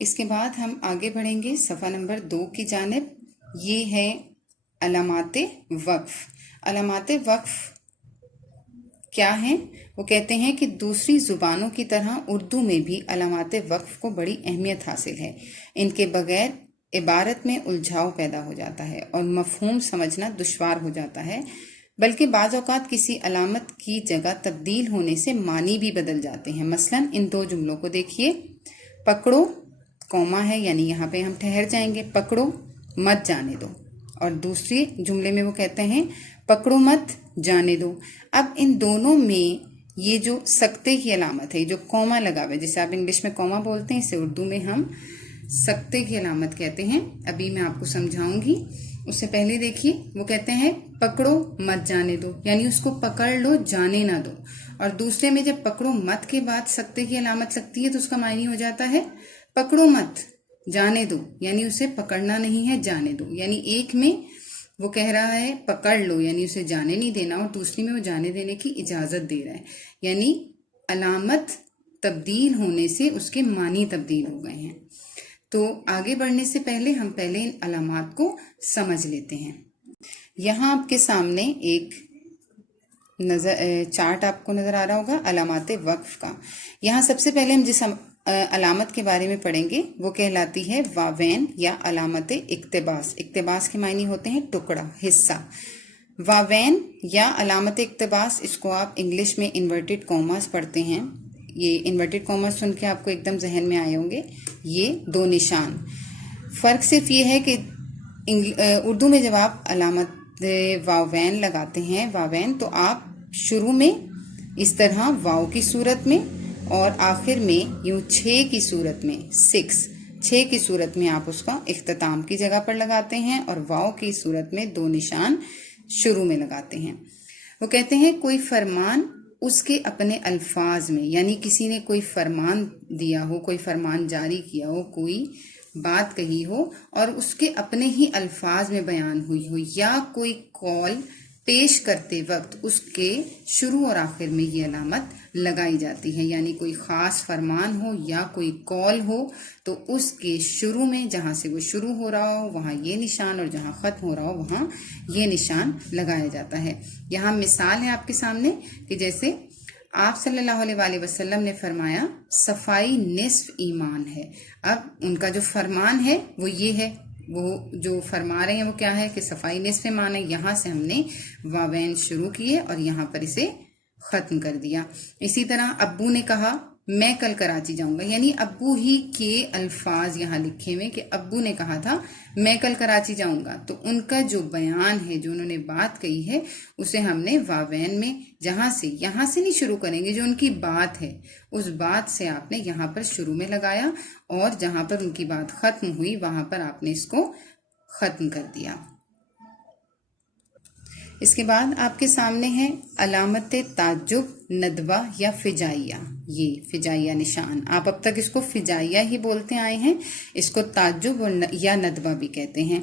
اس کے بعد ہم آگے بڑھیں گے صفحہ نمبر 2 کی جانب. یہ ہے علامات وقف. علامات وقف کیا ہیں؟ وہ کہتے ہیں کہ دوسری زبانوں کی طرح اردو میں بھی علامات وقف کو بڑی اہمیت حاصل ہے. ان کے بغیر عبارت میں الجھاؤ پیدا ہو جاتا ہے اور مفہوم سمجھنا دشوار ہو جاتا ہے، بلکہ بعض اوقات کسی علامت کی جگہ تبدیل ہونے سے معنی بھی بدل جاتے ہیں. مثلا ان 2 جملوں کو دیکھیے. پکڑو کوما ہے، یعنی یہاں پہ ہم ٹھہر جائیں گے، پکڑو مت جانے دو. اور دوسری جملے میں وہ کہتے ہیں پکڑو مت جانے دو. اب ان دونوں میں یہ جو سکتے کی علامت ہے، جو کوما لگا ہوا ہے، جسے آپ انگلش میں کوما بولتے ہیں، اسے اردو میں ہم سکتے کی علامت کہتے ہیں. ابھی میں آپ کو سمجھاؤں گی. اس سے پہلے دیکھیے وہ کہتے ہیں پکڑو مت جانے دو، یعنی اس کو پکڑ لو جانے نہ دو. اور دوسرے میں جب پکڑو مت کے بعد سکتے کی علامت لگتی ہے تو اس کا معنی ہو جاتا ہے پکڑو مت جانے دو، یعنی اسے پکڑنا نہیں ہے، جانے دو. یعنی ایک میں وہ کہہ رہا ہے پکڑ لو، یعنی اسے جانے نہیں دینا، اور دوسری میں وہ جانے دینے کی اجازت دے رہا ہے. یعنی علامت تبدیل ہونے سے اس کے معنی تبدیل ہو گئے ہیں. تو آگے بڑھنے سے پہلے ہم پہلے ان علامات کو سمجھ لیتے ہیں. یہاں آپ کے سامنے ایک چارٹ آپ کو نظر آ رہا ہوگا علامات وقف کا. یہاں سب سے پہلے ہم جس علامت کے بارے میں پڑھیں گے وہ کہلاتی ہے واوین یا علامت اقتباس. اقتباس کے معنی ہوتے ہیں ٹکڑا، حصہ. واوین یا علامت اقتباس، اس کو آپ انگلش میں انورٹڈ کوماس پڑھتے ہیں. یہ انورٹڈ کوماس سن کے آپ کو ایک دم ذہن میں آئے ہوں گے. یہ 2 نشان. فرق صرف یہ ہے کہ اردو میں جب آپ علامت واوین لگاتے ہیں، واوین، تو آپ شروع میں اس طرح واو کی صورت میں اور آخر میں یوں 6 کی صورت میں 6 کی صورت میں آپ اس کا اختتام کی جگہ پر لگاتے ہیں، اور واو کی صورت میں 2 نشان شروع میں لگاتے ہیں. وہ کہتے ہیں کوئی فرمان اس کے اپنے الفاظ میں، یعنی کسی نے کوئی فرمان دیا ہو، کوئی فرمان جاری کیا ہو، کوئی بات کہی ہو اور اس کے اپنے ہی الفاظ میں بیان ہوئی ہو، یا کوئی قول پیش کرتے وقت اس کے شروع اور آخر میں یہ علامت لگائی جاتی ہے. یعنی کوئی خاص فرمان ہو یا کوئی قول ہو تو اس کے شروع میں جہاں سے وہ شروع ہو رہا ہو وہاں یہ نشان، اور جہاں ختم ہو رہا ہو وہاں یہ نشان لگایا جاتا ہے. یہاں مثال ہے آپ کے سامنے کہ جیسے آپ صلی اللہ علیہ وآلہ وسلم نے فرمایا صفائی نصف ایمان ہے. اب ان کا جو فرمان ہے وہ یہ ہے، وہ جو فرما رہے ہیں وہ کیا ہے کہ صفائی نصف ایمان ہے. یہاں سے ہم نے واوین شروع کیے اور یہاں پر اسے ختم کر دیا. اسی طرح ابو نے کہا میں کل کراچی جاؤں گا، یعنی ابو ہی کے الفاظ یہاں لکھے ہوئے کہ ابو نے کہا تھا میں کل کراچی جاؤں گا. تو ان کا جو بیان ہے، جو انہوں نے بات کہی ہے، اسے ہم نے واوین میں یہاں سے نہیں شروع کریں گے. جو ان کی بات ہے اس بات سے آپ نے یہاں پر شروع میں لگایا، اور جہاں پر ان کی بات ختم ہوئی وہاں پر آپ نے اس کو ختم کر دیا. اس کے بعد آپ کے سامنے ہے علامت تعجب، ندوہ یا فجائیہ. یہ فجائیہ نشان، آپ اب تک اس کو فجائیہ ہی بولتے آئے ہیں، اس کو تعجب یا ندوہ بھی کہتے ہیں.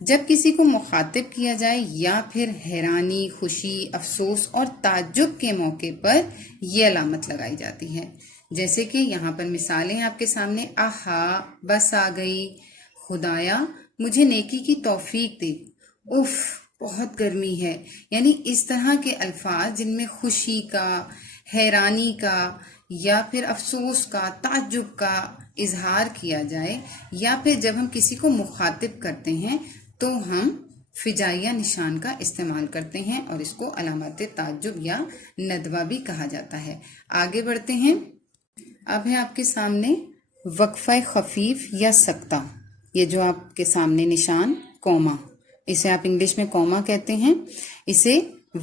جب کسی کو مخاطب کیا جائے یا پھر حیرانی، خوشی، افسوس اور تعجب کے موقع پر یہ علامت لگائی جاتی ہے. جیسے کہ یہاں پر مثالیں آپ کے سامنے، آہا بس آ گئی، خدایا مجھے نیکی کی توفیق دے، اف بہت گرمی ہے. یعنی اس طرح کے الفاظ جن میں خوشی کا، حیرانی کا یا پھر افسوس کا، تعجب کا اظہار کیا جائے، یا پھر جب ہم کسی کو مخاطب کرتے ہیں تو ہم فجائیہ نشان کا استعمال کرتے ہیں، اور اس کو علامات تعجب یا ندوہ بھی کہا جاتا ہے. آگے بڑھتے ہیں. اب ہے آپ کے سامنے وقفہ خفیف یا سکتہ. یہ جو آپ کے سامنے نشان کوما، اسے آپ انگلش میں کوما کہتے ہیں. اسے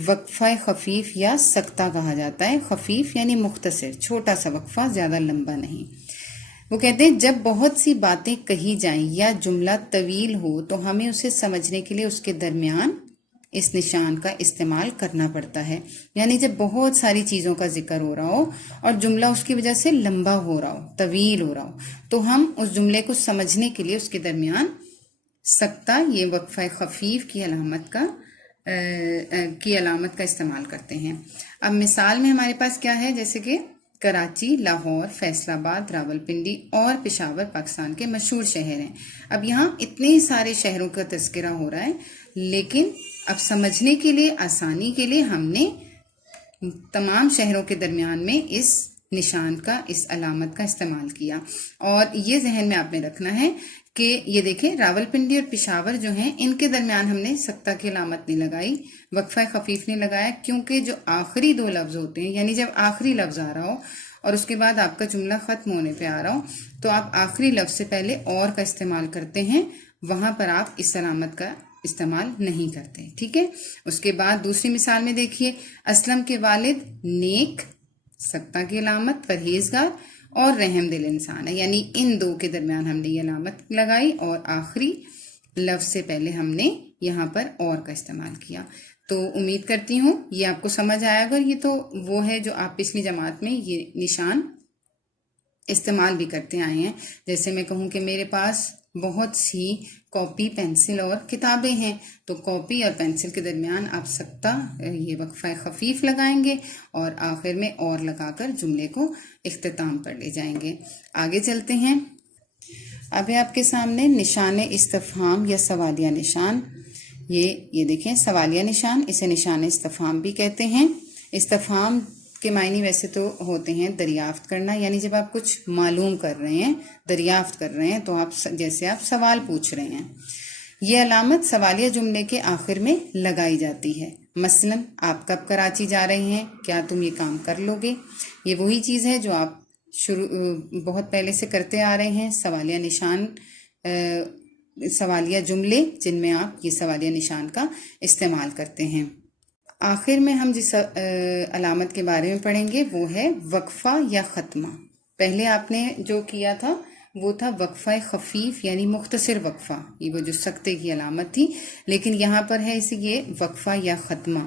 وقفہ خفیف یا سکتہ کہا جاتا ہے. خفیف یعنی مختصر، چھوٹا سا وقفہ، زیادہ لمبا نہیں. وہ کہتے ہیں جب بہت سی باتیں کہی جائیں یا جملہ طویل ہو تو ہمیں اسے سمجھنے کے لیے اس کے درمیان اس نشان کا استعمال کرنا پڑتا ہے. یعنی جب بہت ساری چیزوں کا ذکر ہو رہا ہو اور جملہ اس کی وجہ سے لمبا ہو رہا ہو، طویل ہو رہا ہو، تو ہم اس جملے کو سمجھنے کے لیے اس کے درمیان سکتہ، یہ وقفہ خفیف کی علامت کا استعمال کرتے ہیں. اب مثال میں ہمارے پاس کیا ہے، جیسے کہ कराची, लाहौर, फैसलाबाद, रावलपिंडी और पेशावर पाकिस्तान के मशहूर शहर हैं। अब यहाँ इतने सारे शहरों का तज़किरा हो रहा है, लेकिन अब समझने के लिए, आसानी के लिए हमने तमाम शहरों के दरमियान में इस निशान का, इस अलामत का इस्तेमाल किया। और ये जहन में आपने रखना है कि ये देखें, रावलपिंडी और पेशावर जो हैं, इनके दरमियान हमने सख्ता की अलामत नहीं लगाई, वक्फा खफीफ नहीं लगाया, क्योंकि जो आखिरी दो लफ्ज़ होते हैं, यानी जब आखिरी लफ्ज़ आ रहा हो और उसके बाद आपका जुमला ख़त्म होने पे आ रहा हो, तो आप आखिरी लफ्ज़ से पहले और का इस्तेमाल करते हैं, वहाँ पर आप इस अलामत का इस्तेमाल नहीं करते। ठीक है। उसके बाद दूसरी मिसाल में देखिए, असलम के वालिद नेक, सख्ता की अलामत, परहेजगार और रहमदिल इंसान है, यानी इन दो के दरमियान हमने ये अलामत लगाई और आखिरी लफ्ज़ से पहले हमने यहाँ पर और का इस्तेमाल किया। तो उम्मीद करती हूँ ये आपको समझ आया। अगर ये तो वो है जो आप पिछली जमात में ये निशान इस्तेमाल भी करते आए हैं। जैसे मैं कहूँ कि मेरे पास बहुत सी कॉपी, पेंसिल और किताबें हैं, तो कॉपी और पेंसिल के दरमियान आप सख्ता ये वक्फा खफीफ लगाएंगे और आखिर में और लगाकर जुमले को इख्तिताम पर ले जाएंगे। आगे चलते हैं। अब है आपके सामने निशान इस्तिफहाम या सवालिया निशान। ये देखें, सवालिया निशान, इसे निशान इस्तिफहाम भी कहते हैं। इस्तिफहाम के मायने वैसे तो होते हैं दरियाफ्त करना, यानी जब आप कुछ मालूम कर रहे हैं, दरियाफ्त कर रहे हैं, तो आप जैसे आप सवाल पूछ रहे हैं। ये अलामत सवालिया जुमले के आखिर में लगाई जाती है। मसलन, आप कब कराची जा रहे हैं, क्या तुम ये काम कर लोगे। ये वही चीज़ है जो आप बहुत पहले से करते आ रहे हैं। सवालिया निशान, सवालिया जुमले जिनमें आप ये सवालिया निशान का इस्तेमाल करते हैं। आखिर में हम जिस अलामत के बारे में पढ़ेंगे वो है वक्फा या ख़त्मा। पहले आपने जो किया था वो था वक्फा खफीफ, यानी मुख्तसर वक्फा, ये वो जो सख्ते की अलामत थी। लेकिन यहाँ पर है इसे ये वक्फा या ख़त्मा,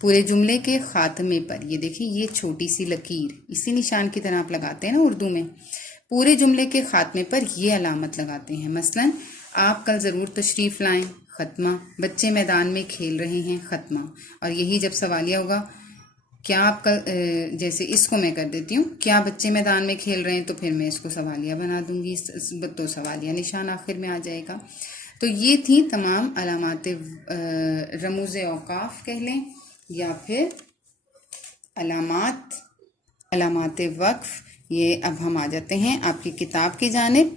पूरे जुमले के ख़ात्मे पर। ये देखिए, ये छोटी सी लकीर इसी निशान की तरह आप लगाते हैं ना उर्दू में। पूरे जुमले के ख़ात्मे पर ये अलामत लगाते हैं। मसलन, आप कल ज़रूर तशरीफ़ लाएं, ख़त्मा। बच्चे मैदान में खेल रहे हैं, ख़त्मा। और यही जब सवालिया होगा, क्या आप कल, जैसे इसको मैं कर देती हूँ, क्या बच्चे मैदान में खेल रहे हैं, तो फिर मैं इसको सवालिया बना दूंगी, तो सवालिया निशान आखिर में आ जाएगा। तो ये थी तमाम अलामात रमूज़ औकाफ कह लें, या फिर अलामात वक्फ। ये अब हम आ जाते हैं आपकी किताब की जानिब।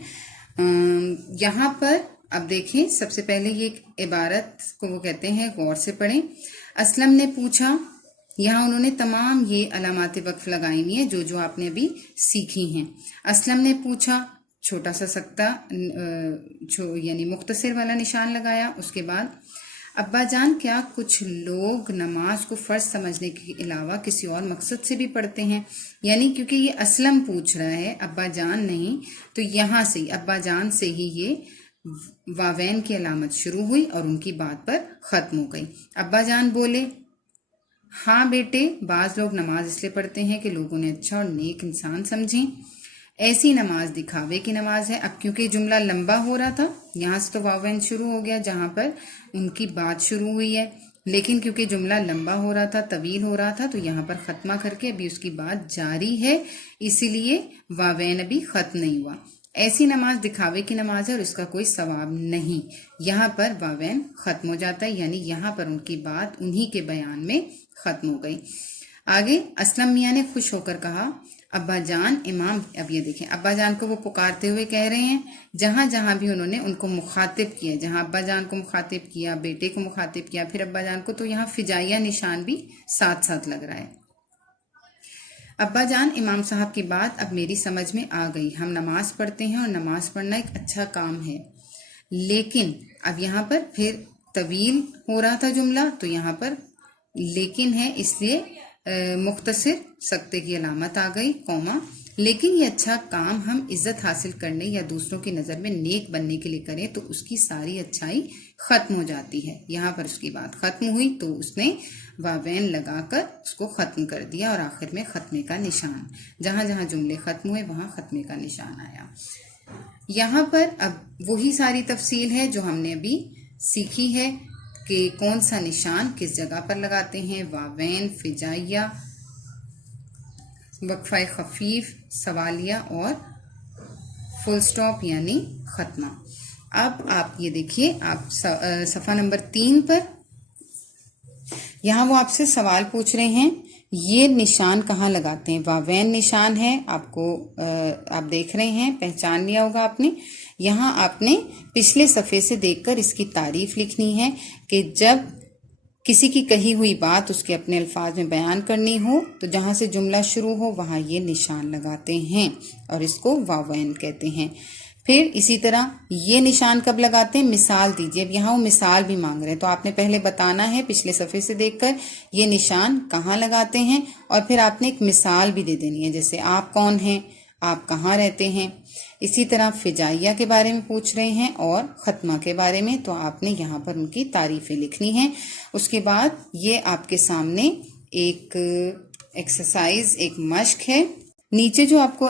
यहाँ पर अब देखें, सबसे पहले ये इबारत को वो कहते हैं, गौर से पढ़ें। असलम ने पूछा, यहाँ उन्होंने तमाम ये अलामात वक्फ लगाई हुई हैं जो आपने अभी सीखी हैं। असलम ने पूछा, छोटा सा सख्ता यानी मुख्तसर वाला निशान लगाया। उसके बाद, अब्बा जान, क्या कुछ लोग नमाज को फ़र्ज समझने के अलावा किसी और मकसद से भी पढ़ते हैं। यानी क्योंकि ये असलम पूछ रहा है, अब्बा जान नहीं, तो यहाँ से अब्बा जान से ही ये वावैन की अलामत शुरू हुई और उनकी बात पर ख़त्म हो गई। अब्बा जान बोले, हाँ बेटे, बाज़ लोग नमाज इसलिए पढ़ते हैं कि लोग उन्हें अच्छा और नेक इंसान समझें। ऐसी नमाज दिखावे की नमाज है। अब क्योंकि जुमला लंबा हो रहा था, यहाँ से तो वावैन शुरू हो गया जहाँ पर उनकी बात शुरू हुई है, लेकिन क्योंकि जुमला लंबा हो रहा था, तवील हो रहा था, तो यहाँ पर ख़त्मा करके अभी उसकी बात जारी है, इसीलिए वावैन अभी ख़त्म नहीं हुआ। ऐसी नमाज दिखावे की नमाज है और इसका कोई सवाब नहीं। यहाँ पर वावैन ख़त्म हो जाता है, यानी यहाँ पर उनकी बात उन्हीं के बयान में ख़त्म हो गई। आगे, असलम मियाँ ने खुश होकर कहा, अब्बा जान, इमाम। अब ये देखें, अब्बा जान को वो पुकारते हुए कह रहे हैं। जहाँ जहाँ भी उन्होंने उनको मुखातिब किया, जहाँ अब्बा जान को मुखातिब किया, बेटे को मुखातिब किया, फिर अब्बा जान को, तो यहाँ फिजाइया निशान भी साथ साथ लग रहा है। अब्बा जान, इमाम साहब की बात अब मेरी समझ में आ गई। हम नमाज पढ़ते हैं और नमाज पढ़ना एक अच्छा काम है, लेकिन अब यहाँ पर फिर तवील हो रहा था जुमला, तो यहाँ पर लेकिन है, इसलिए मुख्तसर सख्ते की अलामत आ गई, कौमा। लेकिन ये अच्छा काम हम इज्जत हासिल करने या दूसरों की नज़र में नेक बनने के लिए करें तो उसकी सारी अच्छाई ख़त्म हो जाती है। यहाँ पर उसकी बात ख़त्म हुई तो उसने वावैन लगाकर उसको ख़त्म कर दिया और आखिर में ख़त्मे का निशान, जहाँ जहाँ जुमले ख़त्म हुए वहाँ ख़त्मे का निशान आया। यहाँ पर अब वही सारी तफसील है जो हमने अभी सीखी है कि कौन सा निशान किस जगह पर लगाते हैं। वावैन, फिजाइया, वक्फा खफीफ, सवालिया और फुल स्टॉप यानी खत्मा। अब आप ये देखिए, आप सफ़ा नंबर 3 पर यहाँ वो आपसे सवाल पूछ रहे हैं, ये निशान कहाँ लगाते हैं। वावैन निशान है, आपको आप देख रहे हैं, पहचान लिया होगा आपने। यहाँ आपने पिछले सफ़े से देखकर इसकी तारीफ लिखनी है कि जब किसी की कही हुई बात उसके अपने अल्फाज में बयान करनी हो तो जहाँ से जुमला शुरू हो वहाँ ये निशान लगाते हैं और इसको वावैन कहते हैं। फिर इसी तरह ये निशान कब लगाते हैं, मिसाल दीजिए। अब यहाँ वो मिसाल भी मांग रहे हैं, तो आपने पहले बताना है पिछले सफ़े से देखकर ये निशान कहाँ लगाते हैं, और फिर आपने एक मिसाल भी दे देनी है, जैसे आप कौन हैं, आप कहाँ रहते हैं। इसी तरह फिजाइया के बारे में पूछ रहे हैं और ख़त्मा के बारे में, तो आपने यहाँ पर उनकी तारीफ़ें लिखनी हैं। उसके बाद ये आपके सामने एक एक्सरसाइज, एक मश्क है। नीचे जो आपको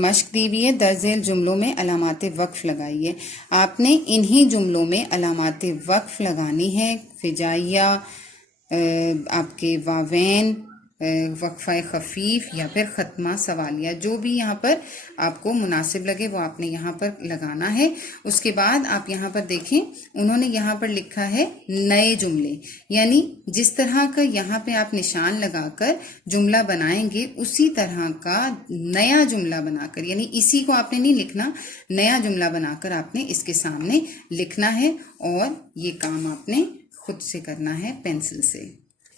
मश्क दी हुई है, दर्जेल जुमलों में अलामात वक्फ लगाइए। आपने इन्हीं जुमलों में अलामात वक्फ लगानी है। फिजाइया, आपके वावैन, वक्फा खफीफ या फिर ख़त्मा, सवालिया, जो भी यहाँ पर आपको मुनासिब लगे वो आपने यहाँ पर लगाना है। उसके बाद आप यहाँ पर देखें, उन्होंने यहाँ पर लिखा है नए जुमले, यानी जिस तरह का यहाँ पे आप निशान लगाकर जुमला बनाएंगे उसी तरह का नया जुमला बनाकर, यानी इसी को आपने नहीं लिखना, नया जुमला बनाकर आपने इसके सामने लिखना है और ये काम आपने खुद से करना है पेंसिल से।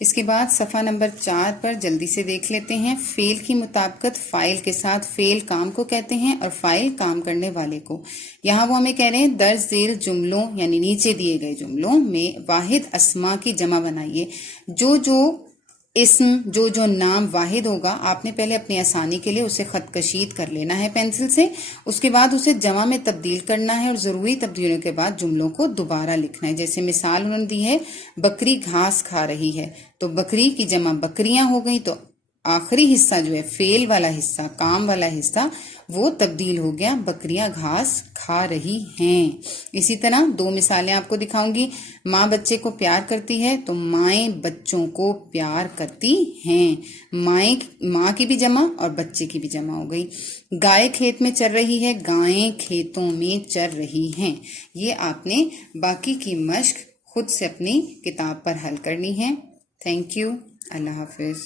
इसके बाद सफ़ा नंबर 4 पर जल्दी से देख लेते हैं। फेल की मुताबिकत फ़ाइल के साथ, फेल काम को कहते हैं और फ़ाइल काम करने वाले को। यहाँ वो हमें कह रहे हैं दर्ज झेल जुमलों यानी नीचे दिए गए जुमलों में वाहिद अस्मा की जमा बनाइए। जो इस्म, जो नाम वाहिद होगा, आपने पहले अपनी आसानी के लिए उसे खत कशीद कर लेना है पेंसिल से। उसके बाद उसे जमा में तब्दील करना है और ज़रूरी तब्दीलियों के बाद जुमलों को दोबारा लिखना है। जैसे मिसाल उन्होंने दी है, बकरी घास खा रही है, तो बकरी की जमा बकरियां हो गई, तो आखिरी हिस्सा जो है फेल वाला हिस्सा, काम वाला हिस्सा, वो तब्दील हो गया, बकरियां घास खा रही हैं। इसी तरह 2 मिसालें आपको दिखाऊंगी। माँ बच्चे को प्यार करती है, तो माएँ बच्चों को प्यार करती हैं। माँ की भी जमा और बच्चे की भी जमा हो गई। गाय खेत में चर रही है, गायें खेतों में चर रही हैं। ये आपने बाकी की मश्क खुद से अपनी किताब पर हल करनी है। Thank you. Allah Hafiz.